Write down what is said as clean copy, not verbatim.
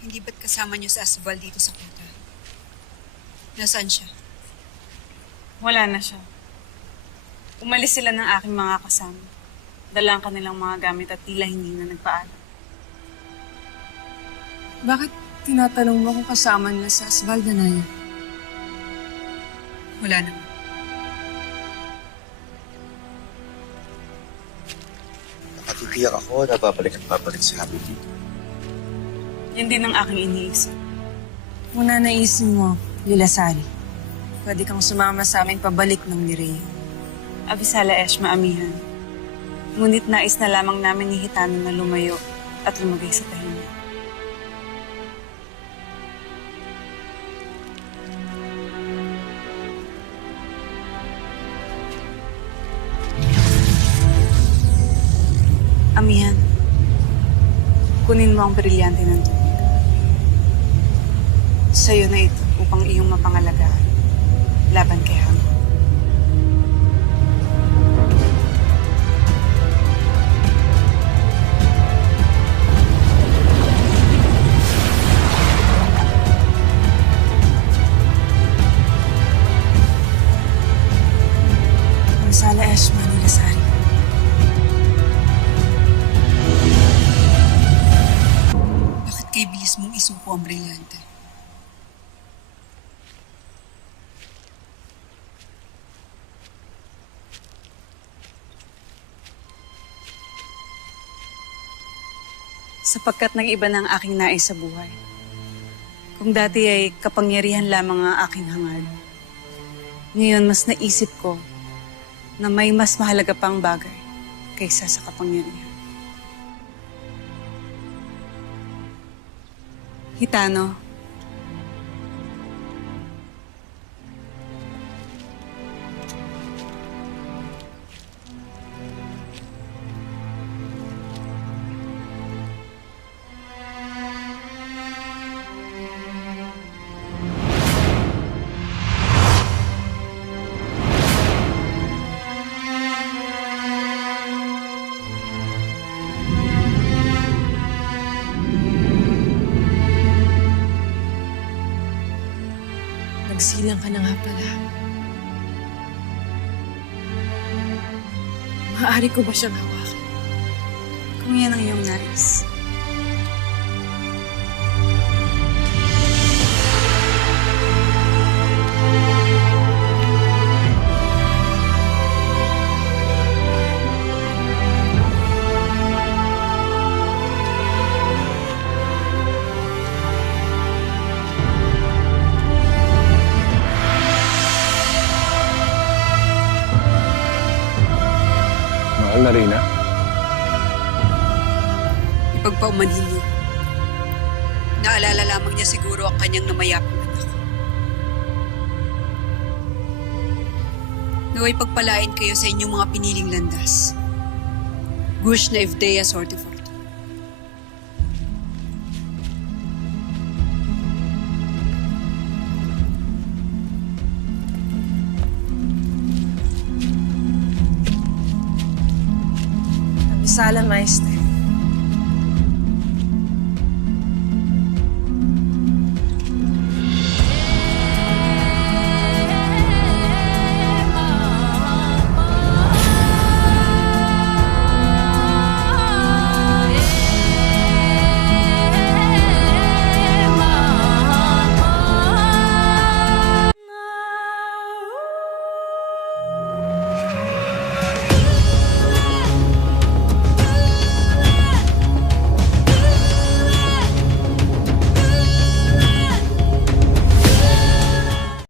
Hindi ba't kasama niyo sa Asval dito sa kota? Nasaan siya? Wala na siya. Umalis sila ng aking mga kasama. Dala ang kanilang mga gamit at tila hindi na nagpaalam. Bakit tinatanong mo kung kasama nila sa Asval, Danay? Wala naman. Nakatitiyak ako na babalik at babalik si Happy dito. Yan din ang aking iniisip. Muna naisin mo, Lila Sari. Pwede kang sumama sa amin pabalik ng Mireyo. Abisala Eshma, amihan. Ngunit nais na lamang namin ni Hitano na lumayo at lumagay sa tahimik. Amihan, kunin mo ang brilyante ng tubig. Sa'yo na ito upang iyong mapangalagaan laban kay Hamo. Marsala Eshma, Lila Sari. Bakit kay bilis mong isuko ang brilyante? Sapagkat nag-iba na ang aking nais sa buhay. Kung dati ay kapangyarihan lamang ang aking hangad, ngayon mas naisip ko na may mas mahalaga pang bagay kaysa sa kapangyarihan. Hitano, Nagsilang ka na nga pala. Maaari ko ba siyang hawakan? kung yan ang iyong nais. Mahal na rin, ha? Ipagpaumanhin niyo. Naalala lamang niya siguro ang kanyang namayapang anak. Naway pagpalain kayo sa inyong mga piniling landas. Gush na Evdea Sorte Fortuna. Abisala, Maestra.